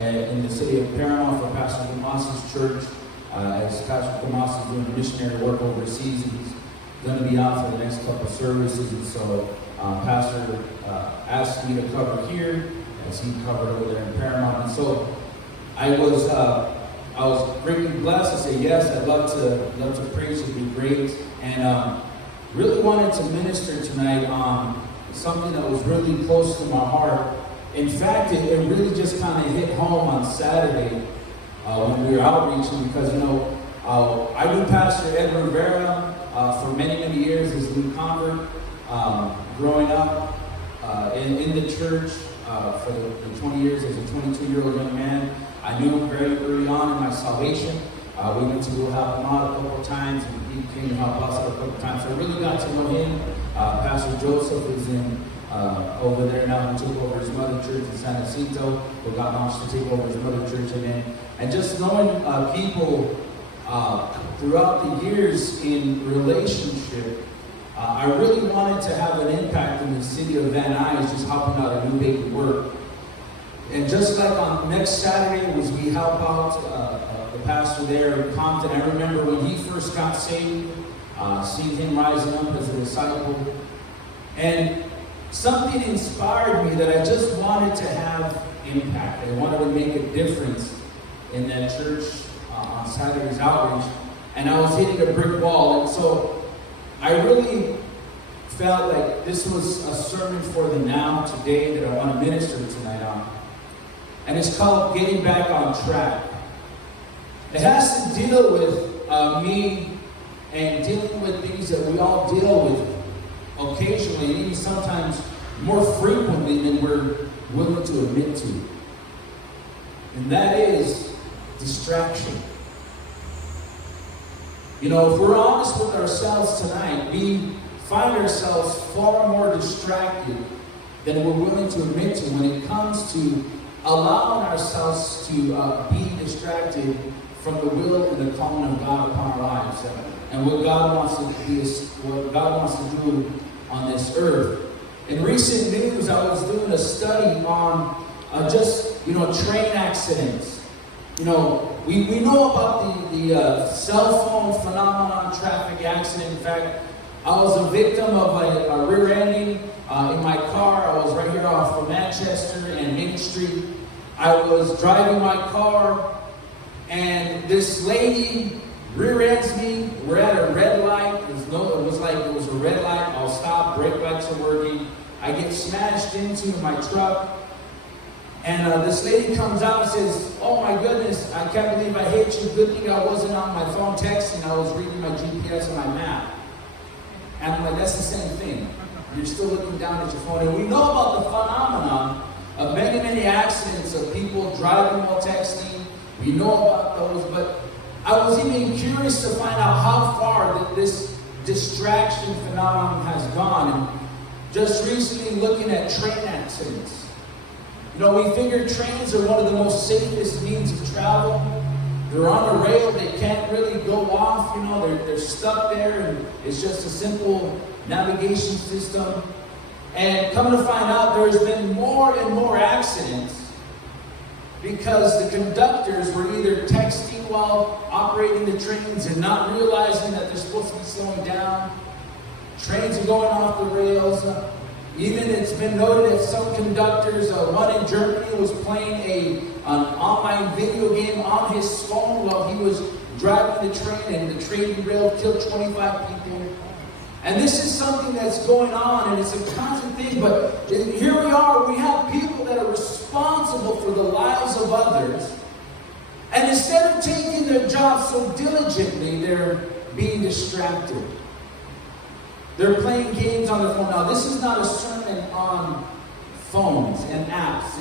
in the city of Paramount for Pastor Tomas's church. As Pastor Tomas is doing missionary work overseas, he's going to be out for the next couple of services, and so Pastor asked me to cover here as he covered over there in Paramount. And so I was greatly blessed to say yes. I'd love to preach. It'd be great, and really wanted to minister tonight on something that was really close to my heart. In fact, it really just kind of hit home on Saturday when we were outreaching, because I knew Pastor Ed Rivera for many years as a new convert, growing up in the church for the 20 years as a 22-year-old young man. I knew him very early on in my salvation. We went to go help him out a couple of times, and he came to help us out a couple of times. So I really got to know him. Pastor Joseph is in over there now, who took over his mother church in San Jacinto, who got launched to take over his mother church, and just knowing people throughout the years in relationship, I really wanted to have an impact in the city of Van Nuys, just helping out a new baby work. And just like on next Saturday, we help out the pastor there in Compton. I remember when he first got saved, seeing him rising up as a disciple, and something inspired me that I just wanted to have impact. I wanted to make a difference in that church on Saturday's outreach, and I was hitting a brick wall. And so I really felt like this was a sermon for the now, today, that I want to minister tonight on. And it's called Getting Back on Track. It has to deal with me and dealing with things that we all deal with occasionally, and even sometimes more frequently than we're willing to admit to. And that is distraction. If we're honest with ourselves tonight, we find ourselves far more distracted than we're willing to admit to when it comes to allowing ourselves to be distracted from the will and the calling of God upon our lives, and what God wants to do on this earth. In recent news, I was doing a study on train accidents. We know about the cell phone phenomenon, traffic accident. In fact, I was a victim of a rear ending in my car. I was right here off of Manchester and Main Street. I was driving my car, and this lady rear ends me. We're at a red light. It was a red light. I'll stop. Brake lights are working. I get smashed into my truck, and this lady comes out and says, "Oh my goodness, I can't believe I hit you. Good thing I wasn't on my phone texting. I was reading my GPS and my map." And I'm like, that's the same thing. You're still looking down at your phone. And we know about the phenomenon of many accidents of people driving while texting. We know about those, but I was even curious to find out how far this distraction phenomenon has gone. And just recently looking at train accidents. We figure trains are one of the most safest means of travel. They're on a rail, they can't really go off, they're stuck there, and it's just a simple navigation system. And come to find out, there's been more and more accidents because the conductors were either texting while operating the trains and not realizing that they're supposed to be slowing down. Trains are going off the rails. Even it's been noted that some conductors, one in Germany was playing an online video game on his phone while he was driving the train, and the train derailed, killed 25 people. And this is something that's going on, and it's a constant thing, but here we are, we have people that are responsible for the lives of others, and instead of taking their job so diligently, they're being distracted. They're playing games on their phone. Now, this is not a sermon on phones and apps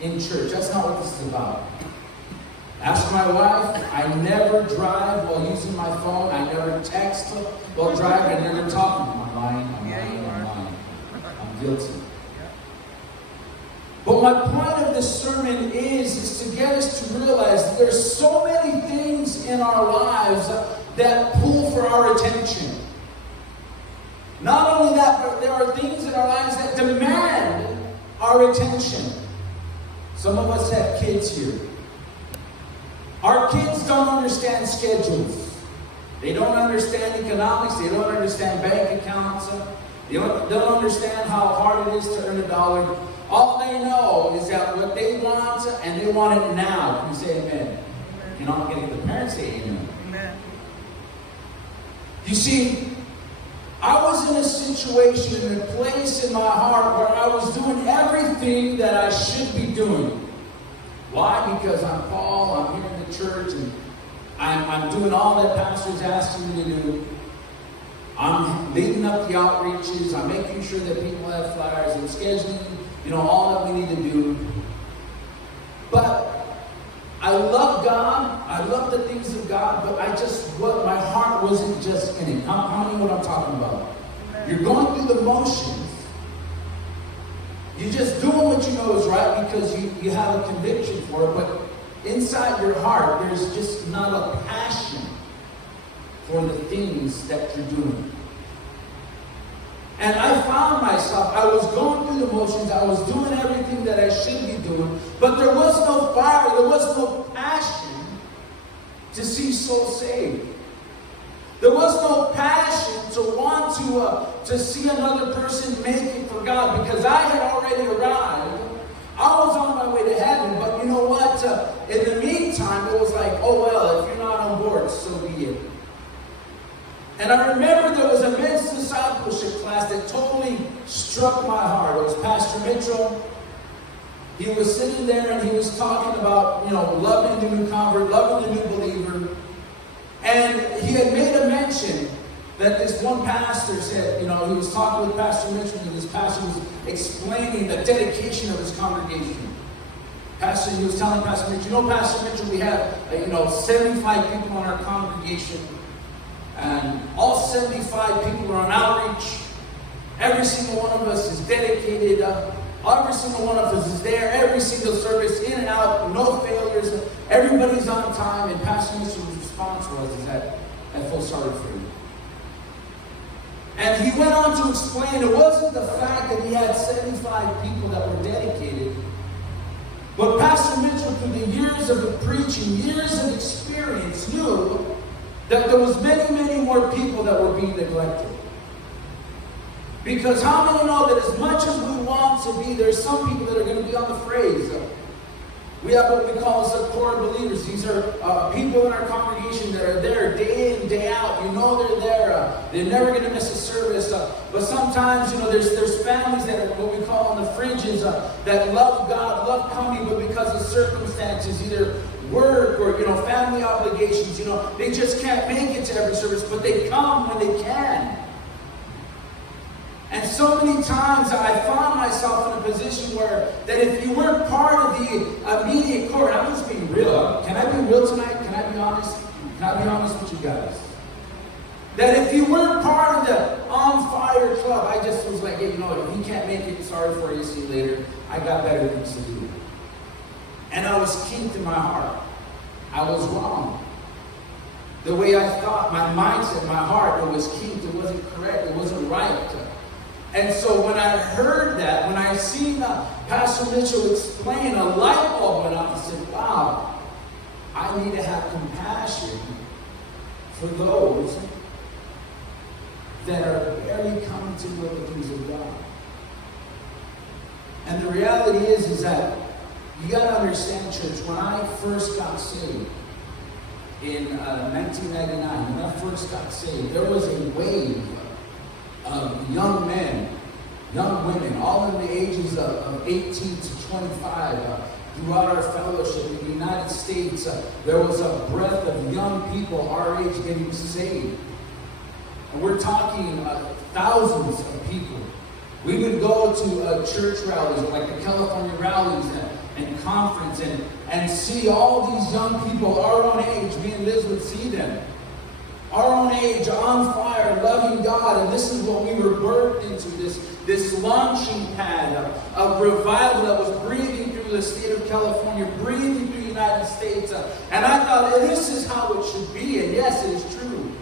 in church. That's not what this is about. Ask my wife. I never drive while using my phone. I never text while driving. I never talk. I'm lying. I'm guilty. But my point of this sermon is to get us to realize that there's so many things in our lives that pull for our attention. Not only that, but there are things in our lives that demand our attention. Some of us have kids here. Our kids don't understand schedules. They don't understand economics. They don't understand bank accounts. They don't understand how hard it is to earn a dollar. All they know is that what they want, and they want it now. Can you say amen? Amen. You know, I'm getting the parents say amen. Amen. You see, I was in a situation, in a place in my heart where I was doing everything that I should be doing. Why? Because I'm Paul, I'm here in the church, and I'm doing all that pastor's asking me to do. I'm leading up the outreaches, I'm making sure that people have flyers, and scheduling, all that we need to do. But I love God, I love the things of God, but my heart wasn't just in it. How many know what I'm talking about? You're going through the motions. You're just doing what you know is right because you have a conviction for it, but inside your heart, there's just not a passion for the things that you're doing. And I found myself, I was going through the motions, I was doing everything that I should be doing, but there was no fire, there was no passion to see souls saved. There was no passion to want to see another person make it for God, because I had already arrived. I was on my way to heaven, but you know what? In the meantime, it was like, oh well, if you're not on board, so be it. And I remember there was a men's discipleship class that totally struck my heart. It was Pastor Mitchell. He was sitting there and he was talking about, loving the new convert, loving the new believer. And he had made a mention that this one pastor said, he was talking with Pastor Mitchell, and this pastor was explaining the dedication of his congregation. He was telling Pastor Mitchell, Pastor Mitchell, we have, 75 people in our congregation, and all 75 people are on outreach. Every single one of us is dedicated. Every single one of us is there. Every single service, in and out, no failures. Everybody's on time. And Pastor Mitchell's response was, I feel sorry for you. And he went on to explain it wasn't the fact that he had 75 people that were dedicated, but Pastor Mitchell, through the years of preaching, years of experience, knew that there was many, many more people that were being neglected. Because how many know that as much as we want to be, there's some people that are going to be on the phrase. We have what we call core believers. These are people in our congregation that are there day in, day out. They're there. They're never going to miss a service. But sometimes, there's families that are what we call on the fringes that love God, love coming, but because of circumstances, either work or, family obligations, they just can't make it to every service, but they come when they can. And so many times I found myself in a position where that if you weren't part of the immediate core, and I'm just being real. Can I be real tonight? Can I be honest? Can I be honest with you guys? That if you weren't part of the On Fire Club, I just was like, hey, if you can't make it, sorry for you, see you later. I got better things to do. And I was kinked in my heart. I was wrong. The way I thought, my mindset, my heart, it was kinked. It wasn't correct. It wasn't right. And so when I heard that, when I seen Pastor Mitchell explain, a light bulb went off. I said, wow, I need to have compassion for those that are barely coming to know the things of God. And the reality is that you got to understand, church, when I first got saved in 1999, when I first got saved, there was a wave of young men, young women, all in the ages of 18 to 25, throughout our fellowship in the United States. There was a breadth of young people our age getting saved. And we're talking thousands of people. We would go to church rallies, like the California rallies and conference, and see all these young people our own age. Me and Liz would see them. Our own age, on fire, loving God. And this is what we were birthed into, this launching pad of revival that was breathing through the state of California, breathing through the United States. And I thought, this is how it should be. And yes, it is true.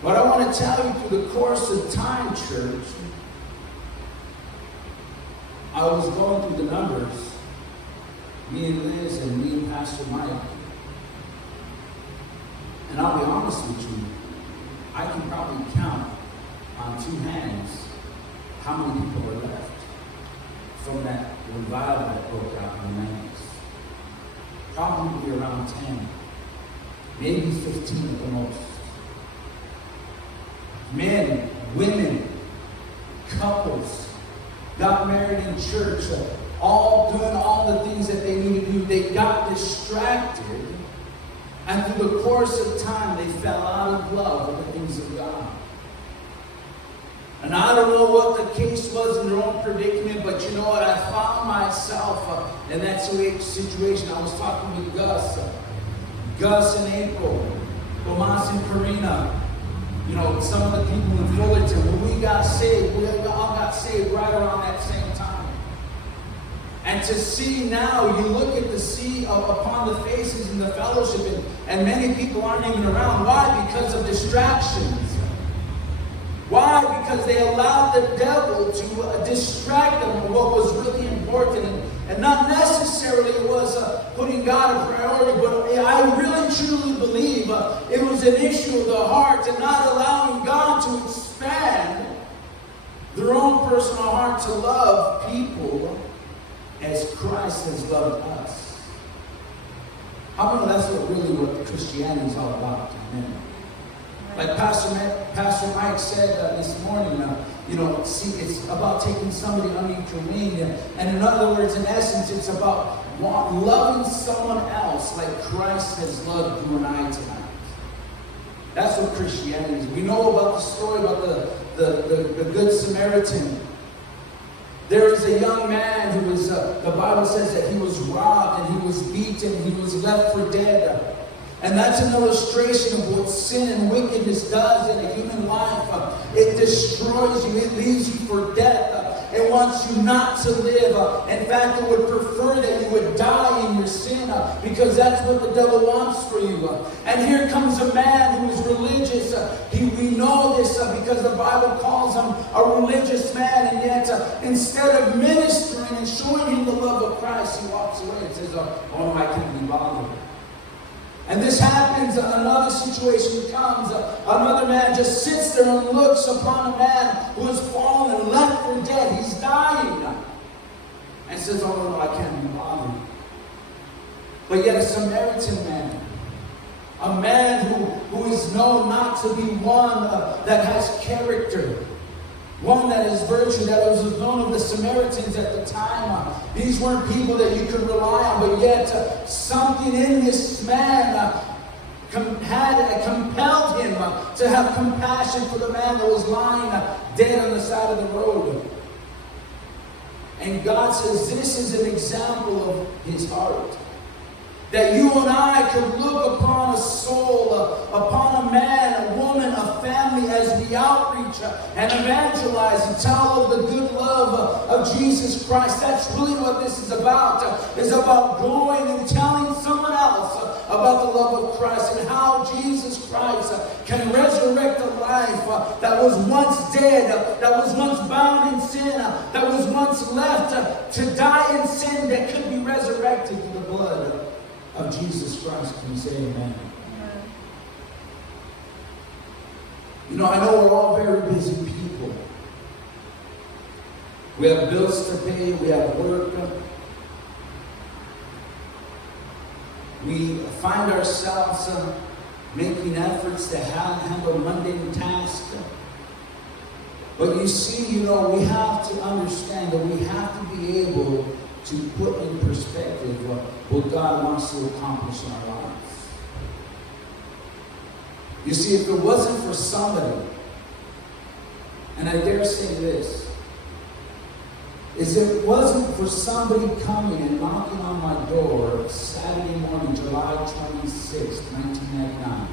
But I want to tell you, through the course of time, church, I I was going through the numbers, me and Liz and me and Pastor Mike. And I'll be honest with you, I can probably count on two hands how many people are left from that revival that broke out in the 90s. Probably around 10, maybe 15 at the most. Men, women, couples, got married in church, all doing all the things that they needed to do. They got distracted, and through the course of time, they fell out of love with the things of God. And I don't know what the case was in their own predicament, but you know what? I found myself in that situation. I was talking with Gus and April, Tomas and Karina. You know, some of the people in Fullerton. When we got saved, we all got saved right around that same time. And to see now, you look at the sea upon the faces in the fellowship, and many people aren't even around. Why? Because of distractions. Why? Because they allowed the devil to distract them from what was really important. And not necessarily it was putting God a priority, but I really truly believe it was an issue of the heart and not allowing God to expand their own personal heart to love people as Christ has loved us. How many that's what Christianity is all about? Amen. Like Pastor Mike said this morning, it's about taking somebody underneath your wing. And in other words, in essence, it's about loving someone else like Christ has loved you and I tonight. That's what Christianity is. We know about the story about the Good Samaritan. There was a young man who was, the Bible says that he was robbed and he was beaten, he was left for dead. And that's an illustration of what sin and wickedness does in a human life. It destroys you. It leaves you for death. It wants you not to live. In fact, it would prefer that you would die in your sin because that's what the devil wants for you. And here comes a man who is religious. We know this because the Bible calls him a religious man. And yet, instead of ministering and showing him the love of Christ, he walks away and says, oh, I can't be bothered. And this happens, another situation comes, another man just sits there and looks upon a man who has fallen and left for dead. He's dying. And says, oh no, I can't be bothered. But yet a Samaritan man, a man who is known not to be one that has character, one that is virtue, that was known of the Samaritans at the time. These weren't people that you could rely on, but yet something in this man compelled him to have compassion for the man that was lying dead on the side of the road. And God says this is an example of his heart. That you and I could look upon a soul, upon a man, a woman, a family as we outreach and evangelize and tell of the good love of Jesus Christ. That's really what this is about. It's about going and telling someone else about the love of Christ and how Jesus Christ can resurrect a life that was once dead, that was once bound in sin, that was once left to die in sin, that could be resurrected through the blood of Jesus Christ. Can you say amen? You know, I know we're all very busy people. We have bills to pay, we have work. We find ourselves making efforts to handle mundane tasks. But you see, we have to understand that we have to be able to put in perspective what God wants to accomplish in our lives. You see, if it wasn't for somebody, and I dare say this, is if it wasn't for somebody coming and knocking on my door Saturday morning, July 26, 1999,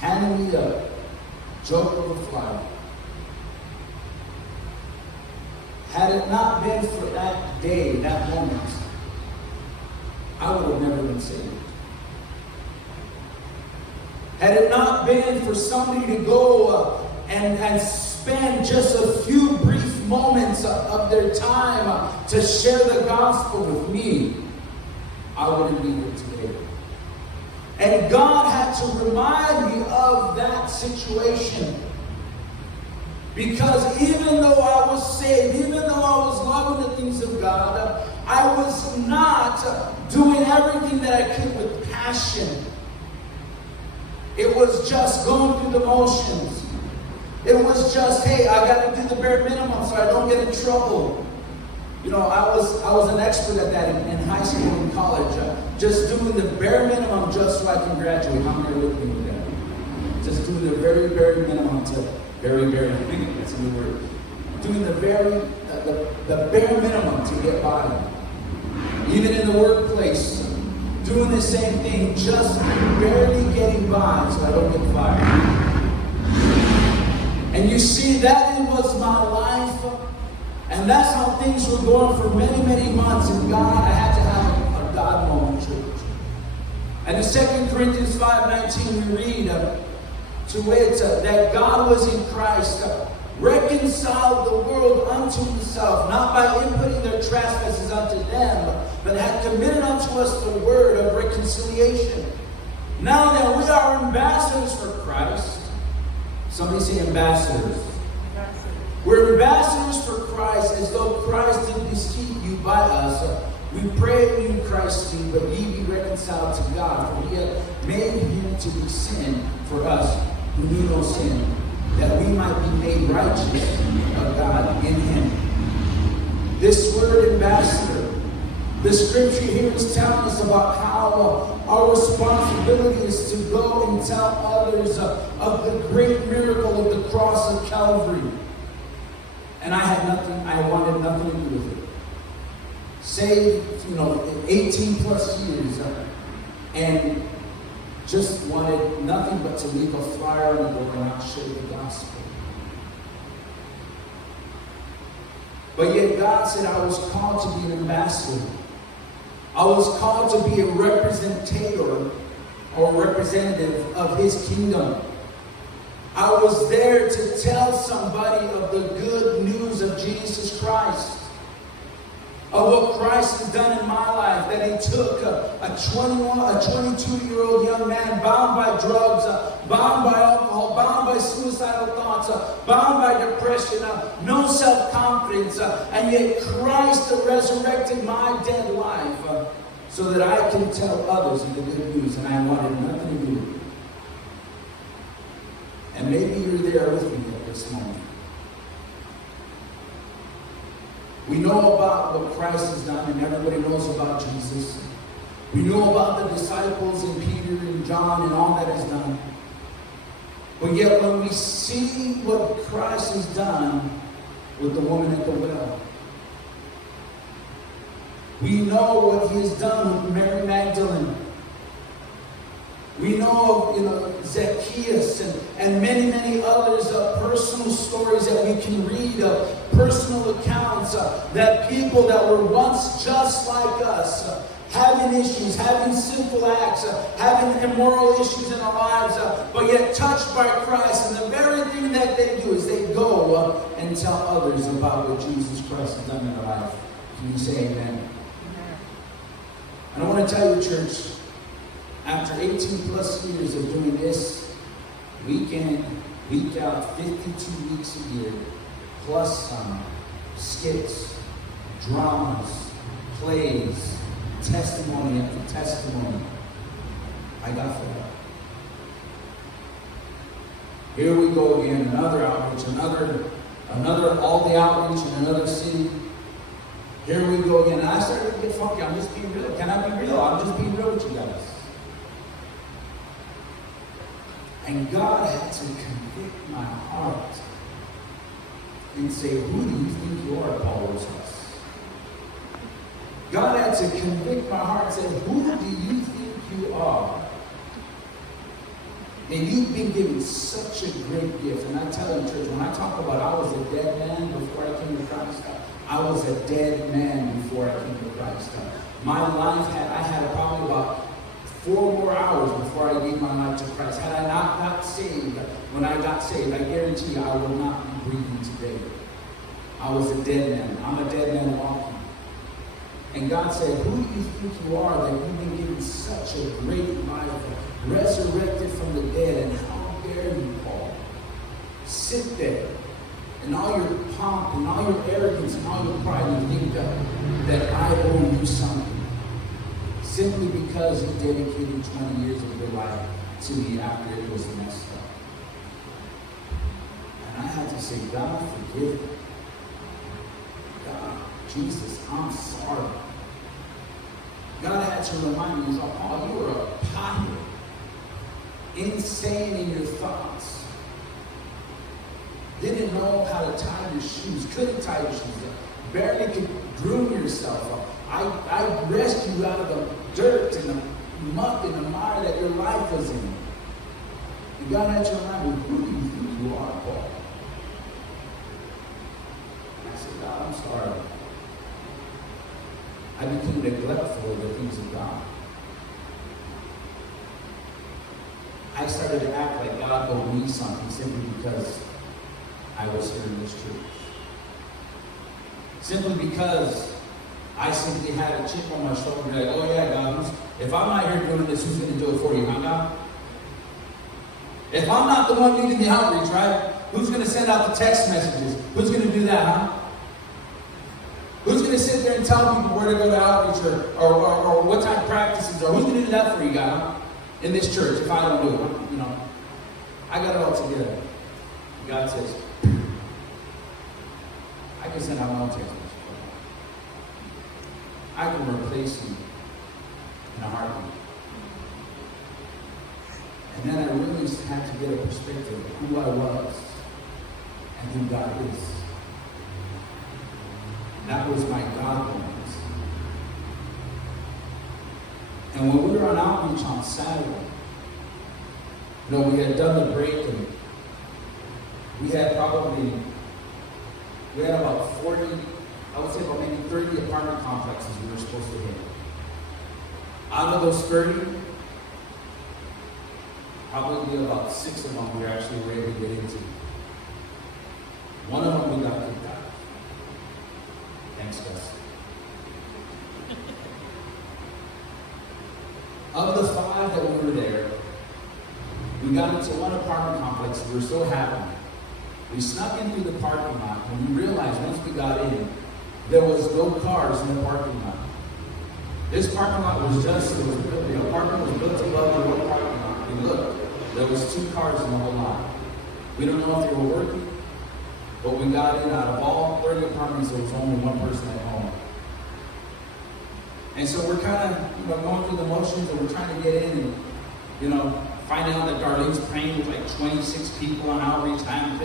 handing me a joke of a flower. Had it not been for that day, that moment, I would have never been saved. Had it not been for somebody to go and spend just a few brief moments of their time to share the gospel with me, I wouldn't be here today. And God had to remind me of that situation. Because even though I was saved, even though I was loving the things of God, I was not doing everything that I could with passion. It was just going through the motions. It was just, hey, I got to do the bare minimum so I don't get in trouble. You know, I was an expert at that in high school and college. Just doing the bare minimum just so I can graduate. How many are with me with that? Just doing the very, very minimum to very, that's a new word. Doing the bare minimum to get by. Even in the workplace, doing the same thing, just barely getting by so I don't get fired. And you see, that was my life. And that's how things were going for many, many months. And God, I had to have a God moment, church. And in 2 Corinthians 5:19, we read that God was in Christ, reconciled the world unto himself, not by inputting their trespasses unto them, but had committed unto us the word of reconciliation. Now then, we are ambassadors for Christ. Somebody say ambassadors. We're ambassadors for Christ, as though Christ did beseech you by us. We pray in Christ's name, but ye be reconciled to God. For he hath made him to be sin for us, who knew no sin, that we might be made righteous of God in him. This word ambassador, the scripture here is telling us about how our responsibility is to go and tell others of the great miracle of the cross of Calvary. And I wanted nothing to do with it. Saved, 18 plus years, and just wanted nothing but to leave a flyer on the door and not share the gospel. But yet God said I was called to be an ambassador. I was called to be a representator or representative of his kingdom. I was there to tell somebody of the good news of Jesus Christ. Of what Christ has done in my life. That he took a 22-year-old young man bound by drugs, bound by alcohol, bound by suicidal thoughts, bound by depression, no self-confidence, and yet Christ resurrected my dead life so that I can tell others of the good news, and I wanted nothing to do with it. And maybe you're there with me at this moment. We know about what Christ has done, and everybody knows about Jesus. We know about the disciples and Peter and John and all that is done. But yet when we see what Christ has done with the woman at the well, we know what he has done with Mary Magdalene. We know of Zacchaeus and many, many others, personal stories that we can read, personal accounts, that people that were once just like us, having issues, having sinful acts, having immoral issues in our lives, but yet touched by Christ. And the very thing that they do is they go and tell others about what Jesus Christ has done in their life. Can you say amen? Amen. And I want to tell you, church, after 18 plus years of doing this, week in, week out, 52 weeks a year, plus some skits, dramas, plays, testimony after testimony, I got fed up. Here we go again, another outreach, another all-day outreach in another city. Here we go again. And I started to get funky. I'm just being real. Can I be real? I'm just being real with you guys. And God had to convict my heart and say, who do you think you are, Paul Rosas? God had to convict my heart and say, who do you think you are? And you've been given such a great gift. And I tell you, church, when I talk about I was a dead man before I came to Christ, I was a dead man before I came to Christ. My life I had probably about 4 more hours before I gave my life to Christ. Had I not got saved, when I got saved, I guarantee you I would not be breathing today. I was a dead man. I'm a dead man walking. And God said, who do you think you are that you've been given such a great life, resurrected from the dead, and how dare you, Paul, sit there in all your pomp and all your arrogance and all your pride and think that I owe you something. Simply because you dedicated 20 years of your life to me after it was messed up. And I had to say, God, forgive me. God, Jesus, I'm sorry. God had to remind me, he's like, oh, you were a pothead. Insane in your thoughts. Didn't know how to tie your shoes. Couldn't tie your shoes. Barely could groom yourself up. I rescued you out of the dirt and the muck and the mire that your life was in. And God had to remind me, who do you think you are, Paul? And I said, God, I'm sorry. I became neglectful of the things of God. I started to act like God owed me something simply because I was here in this church. Simply because I simply had a chip on my shoulder and be like, oh yeah, God, if I'm not here doing this, who's going to do it for you, huh, God? If I'm not the one leading the outreach, right? Who's going to send out the text messages? Who's going to do that, huh? Who's going to sit there and tell people where to go to outreach or what type of practices, or who's going to do that for you, God, huh? In this church, if I don't do it, you know? I got it all together. God says, I can send out my own text messages. I can replace you in a heartbeat. And then I really had to get a perspective of who I was and who God is. And that was my God moment. And when we were on outreach on Saturday, you know, we had done the break and we had about 40, I would say about maybe 30 apartment complexes we were supposed to hit. Out of those 30, probably about 6 of them we actually were able to get into. One of them we got kicked out. Thanks, Gus. Of the 5 that we were there, we got into one apartment complex. We were so happy. We snuck in through the parking lot, and we realized once we got in, there was no cars in the parking lot. This parking lot was the apartment was built above the one parking lot. And look, there was 2 cars in the whole lot. We don't know if they were working, but we got in. Out of all 30 apartments, there was only one person at home. And so we're kind of going through the motions, and we're trying to get in and, find out that Darlene's praying with like 26 people on outreach. I haven't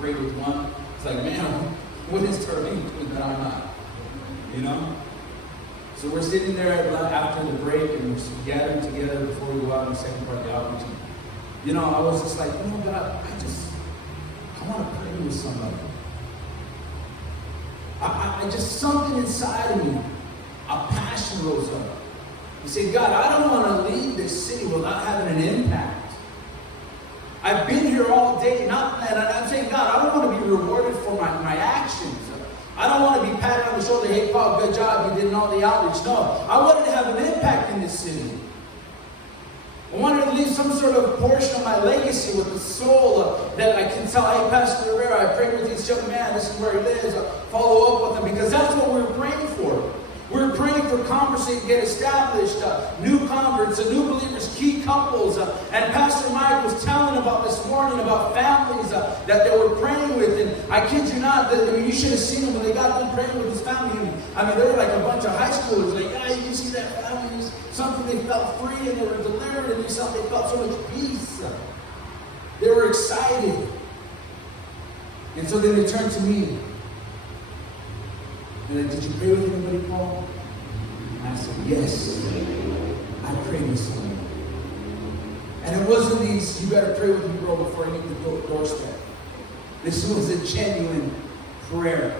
prayed with one. It's like, man, what is Darlene doing that I'm not? So we're sitting there after the break, and we're gathering together before we go out in the second part of the outreach. I was just like, God, I want to pray with somebody. I just, something inside of me, a passion rose up. You say, God, I don't want to leave this city without having an impact. I've been here all day, and I'm saying, God, I don't want to be rewarded for my actions. I don't want to be patted on the shoulder, hey, Paul, good job, you did all the outreach. No, I wanted to have an impact in this city. I wanted to leave some sort of portion of my legacy with the soul that I can tell, hey, Pastor Rivera, I prayed with this young man, this is where he lives, follow up with him, because that's what we were praying for. We're praying for converts to get established, new converts, new believers, key couples. And Pastor Mike was telling about this morning about families that they were praying with. And I kid you not, you should have seen them when they got done praying with this family. They were like a bunch of high schoolers. Like, yeah, you can see that family. It was something they felt free and they were delivered. And they felt so much peace. They were excited. And so then they turned to me. And did you pray with anybody, Paul? And I said, yes. I prayed with someone. And it wasn't these, you better pray with me, bro, before I leave the doorstep. This was a genuine prayer.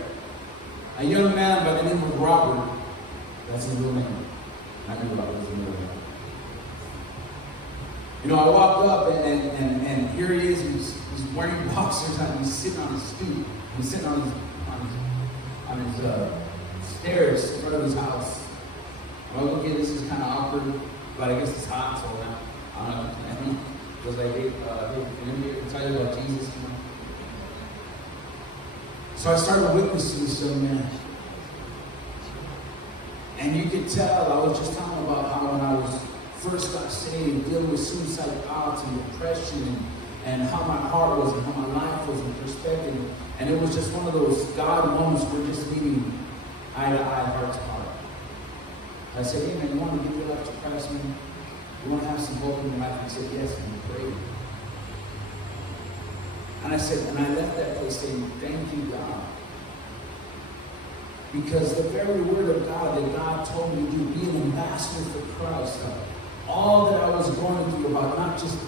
A young man by the name of Robert, that's his real name. Not you, Robert, that's his real name. I walked up and here he is. He's wearing boxers and he's sitting on his stoop. He's sitting on his stairs in front of his house. Well, okay, this is kind of awkward, but I guess it's hot, so I don't know. Because I hate, can tell you about Jesus? So I started witnessing this young man. And you could tell, I was just talking about how when I was first got saved, dealing with suicidal thoughts and depression and how my heart was and how my life was in perspective. And it was just one of those God moments where just meeting eye to eye, heart to heart. I said, hey man, you want to give your life to Christ, man? You want to have some hope in your life? And he said, yes, and he prayed. And I said, and I left that place saying, thank you, God. Because the very word of God that God told me to be an ambassador for Christ, all that I was going through about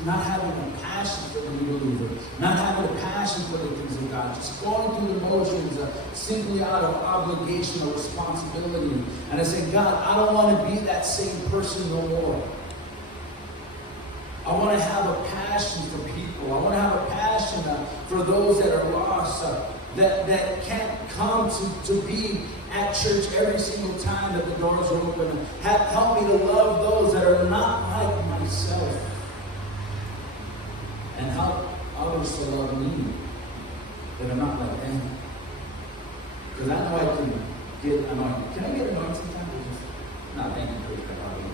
not having a passion for the believer, not having a passion for the things of God, just going through the motions simply out of obligation or responsibility. And I said, God, I don't want to be that same person no more. I want to have a passion for people. I want to have a passion for those that are lost, that can't come to be at church every single time that the doors are open. Help me to love those that are not like myself. And help others to love me that are not like them. Because I know I can get anointed. Can I get anointed sometimes? No, thank you for that. You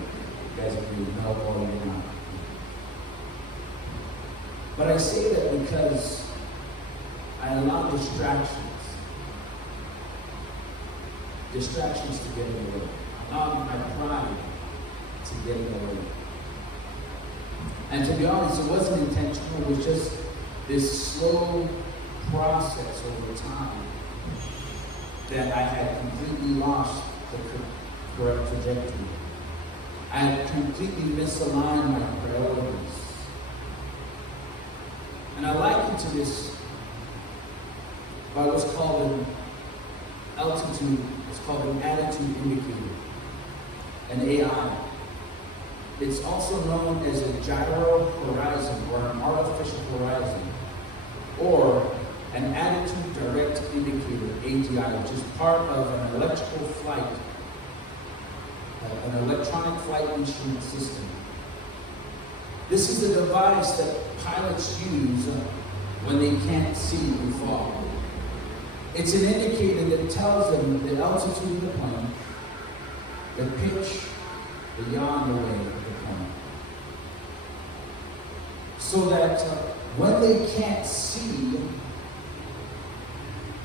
guys are really help all you know. But I say that because I allow distractions to get in the way. Allow my pride to get in the way. And to be honest, it wasn't intentional. It was just this slow process over time that I had completely lost the correct trajectory. I had completely misaligned my priorities. And I liken to this by what's called an altitude, it's called an attitude indicator, an AI. It's also known as a gyro horizon or an artificial horizon, or an attitude direct indicator, ADI, which is part of an electrical flight, an electronic flight instrument system. This is a device that pilots use when they can't see in fog. It's an indicator that tells them the altitude of the plane, the pitch, the yaw, and the weight of the plane. So that when they can't see,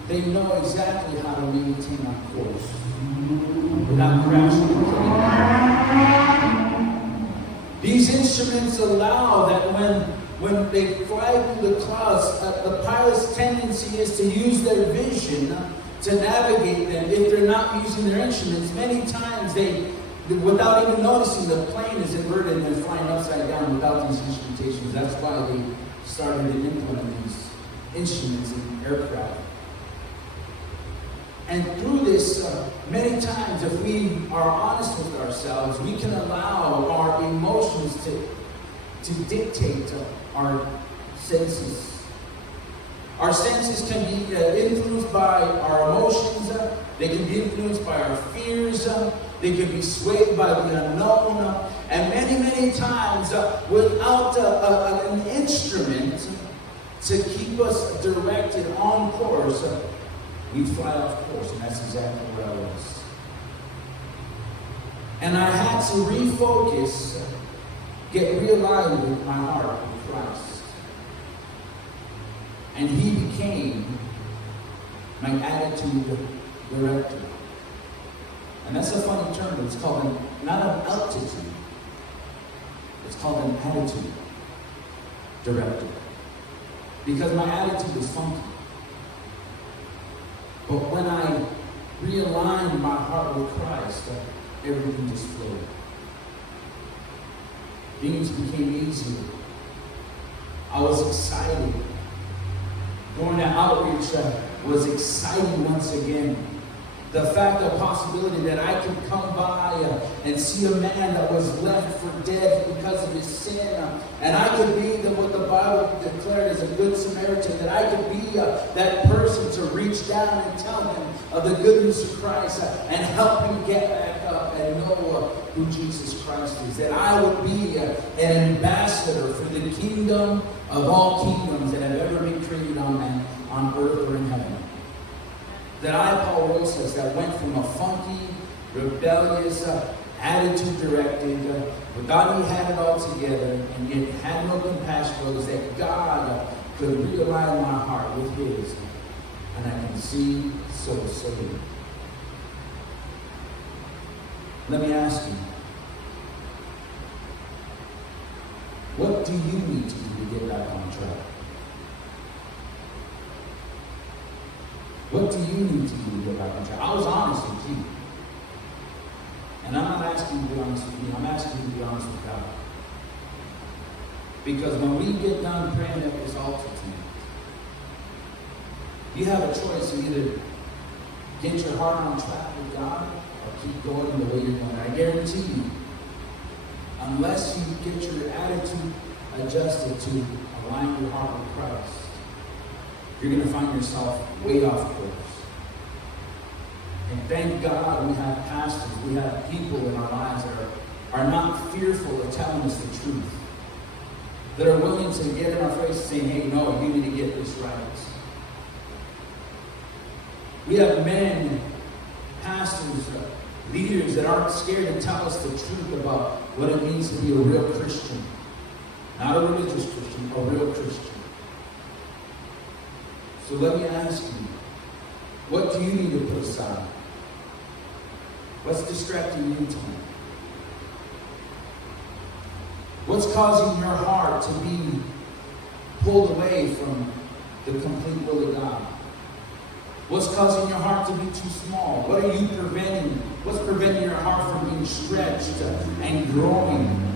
they know exactly how to maintain our course without crashing and killing. These instruments allow that when they fly through the clouds, the pilot's tendency is to use their vision to navigate them. If they're not using their instruments, many times they, without even noticing, the plane is inverted and they're flying upside down without these instrumentations. That's why they started to implement these instruments in aircraft. And through this, many times, if we are honest with ourselves, we can allow our emotions to dictate our senses. Our senses can be influenced by our emotions. They can be influenced by our fears. They can be swayed by the unknown. And many, many times, without an instrument to keep us directed on course, we fly off course, and that's exactly where I was. And I had to refocus, get realigned with my heart with Christ. And He became my attitude director. And that's a funny term. It's called not an altitude. It's called an attitude director. Because my attitude is funky. But when I realigned my heart with Christ, everything just flowed. Things became easier. I was excited. Going to outreach was exciting once again. the fact, the possibility that I could come by and see a man that was left for dead because of his sin, and I could be what the Bible declared as a good Samaritan, that I could be that person to reach down and tell him of the good news of Christ and help him get back up and know who Jesus Christ is. That I would be an ambassador for the kingdom of all kingdoms that have ever been created on earth or in heaven. That I, Paul Rosas, that went from a funky, rebellious, attitude-directed, but God, he had it all together, and yet had no compassion for others, that God could realign my heart with his, and I can see so saved. Let me ask you, what do you need to do to get back on track? What do you need to do to get back on track? I was honest with you. And I'm not asking you to be honest with me. I'm asking you to be honest with God. Because when we get done praying at this altar tonight, you have a choice to either get your heart on track with God or keep going the way you're going. I guarantee you, unless you get your attitude adjusted to align your heart with Christ, you're going to find yourself way off course. And thank God we have pastors, we have people in our lives that are not fearful of telling us the truth. That are willing to get in our face and say, hey, no, you need to get this right. We have men, pastors, leaders that aren't scared to tell us the truth about what it means to be a real Christian. Not a religious Christian, a real Christian. So let me ask you, what do you need to put aside? What's distracting you tonight? What's causing your heart to be pulled away from the complete will of God? What's causing your heart to be too small? What are you preventing? What's preventing your heart from being stretched and growing?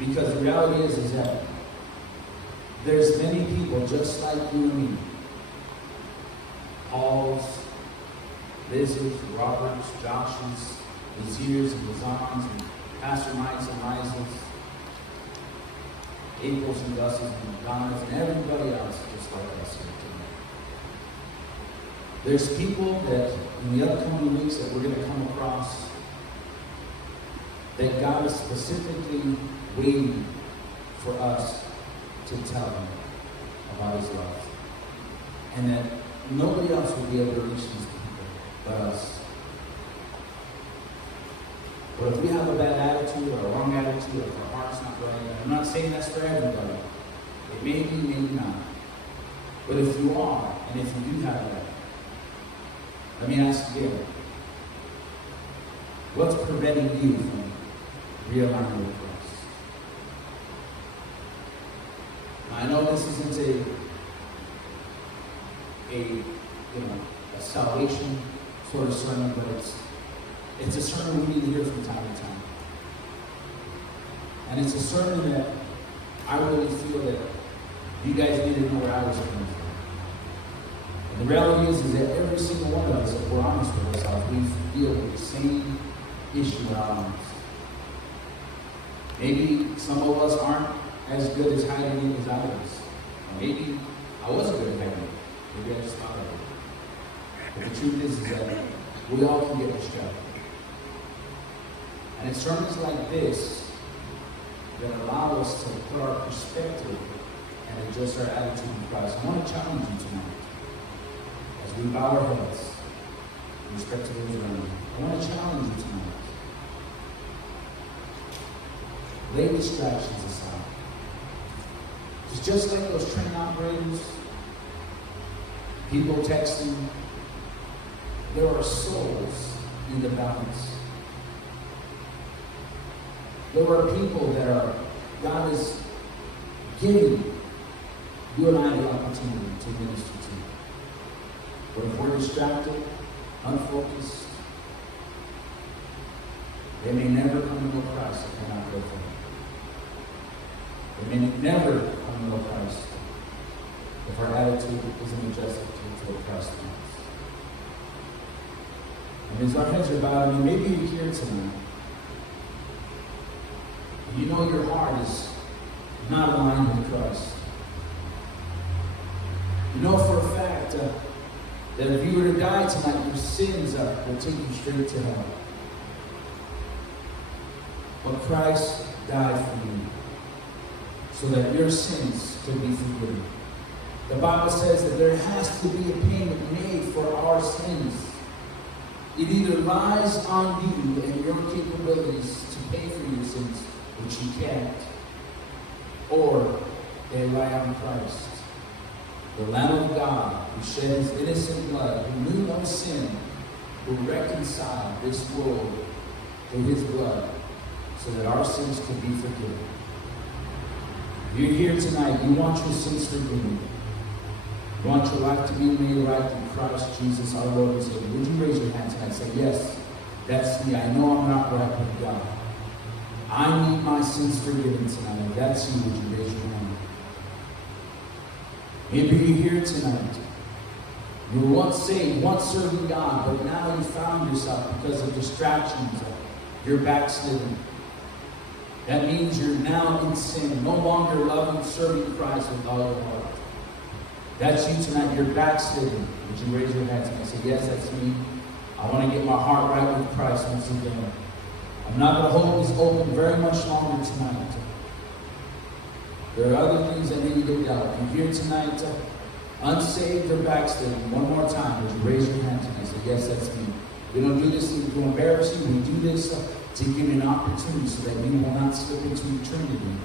Because the reality is that there's many people just like you and me. Paul's, Liz's, Robert's, Josh's, Nazir's, and Lazan's, and Pastor Mike's and Liza's, April's and Gus's and Donna's, and everybody else just like us here tonight. There's people that in the upcoming weeks that we're going to come across that God is specifically waiting for us to tell him about his love. And that nobody else will be able to reach these people but us. But if we have a bad attitude or a wrong attitude, or if our heart's not right, and I'm not saying that's for everybody. It may be, maybe not. But if you are, and if you do have that, let me ask you again. What's preventing you from realigning with Christ? I know this isn't a salvation sort of sermon, but it's a sermon we need to hear from time to time. And it's a sermon that I really feel that you guys need to know where I was coming from. And the reality is that every single one of us, if we're honest with ourselves, we deal with the same issue in our lives. Maybe some of us aren't as good as hiding it as I was. Or maybe I wasn't good at hiding it. Maybe I just thought of it. But the truth is that we all can get distracted. And it's sermons like this that allow us to put our perspective and adjust our attitude in Christ. I want to challenge you tonight as we bow our heads in respect to those around you. I want to challenge you tonight. Lay distractions aside. It's just like those train operators, people texting. There are souls in the balance. There are people that God is giving you and I the opportunity to minister to. But if we're distracted, unfocused, they may never come to know Christ if they're not grateful. They may never come to know Christ if our attitude isn't adjusted to what Christ wants. And as our heads are bowed, I mean, maybe you're here tonight. You know your heart is not aligned with Christ. You know for a fact that if you were to die tonight, your sins will take you straight to hell. But Christ died for you so that your sins could be forgiven. The Bible says that there has to be a payment made for our sins. It either lies on you and your capabilities to pay for your sins, which you can't, or they lie on Christ, the Lamb of God, who shed his innocent blood, who knew no sin, who reconciled this world through his blood, so that our sins could be forgiven. If you're here tonight, you want your sins forgiven. You want your life to be made right in Christ Jesus, our Lord and Savior. Would you raise your hand tonight and say, yes, that's me. I know I'm not right with God. I need my sins forgiven tonight. If that's you, would you raise your hand? Maybe you're here tonight. You were once saved, once serving God, but now you found yourself because of distractions. You're backslidden. That means you're now in sin, no longer loving, serving Christ with all your heart. That's you tonight. You're backslidden. Would you raise your hands and say, yes, that's me. I want to get my heart right with Christ once again. I'm not going to hold this open very much longer tonight. There are other things that need to get dealt with. If you're here tonight, unsaved or backslidden, one more time, would you raise your hand and say, yes, that's me. We don't do this to embarrass you. We do this to give you an opportunity so that you will not slip into eternity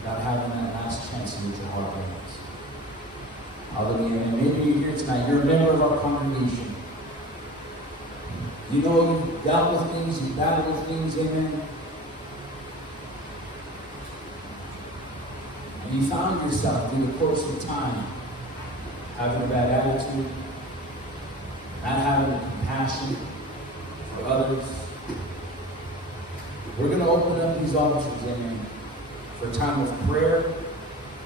without having that last chance to get your heart right. Hallelujah. And maybe you're here tonight. You're a member of our congregation. You know you've dealt with things, you've battled with things, amen. And you found yourself through the course of time having a bad attitude, not having compassion for others. We're going to open up these altars, amen, for a time of prayer,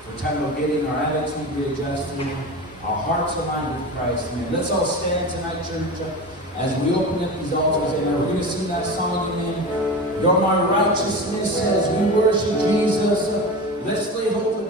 for a time of getting our attitude readjusted, our hearts aligned with Christ. Amen. Let's all stand tonight, church, as we open up these altars. Amen. We're going to sing that song again. You're my righteousness as we worship Jesus. Let's lay hold of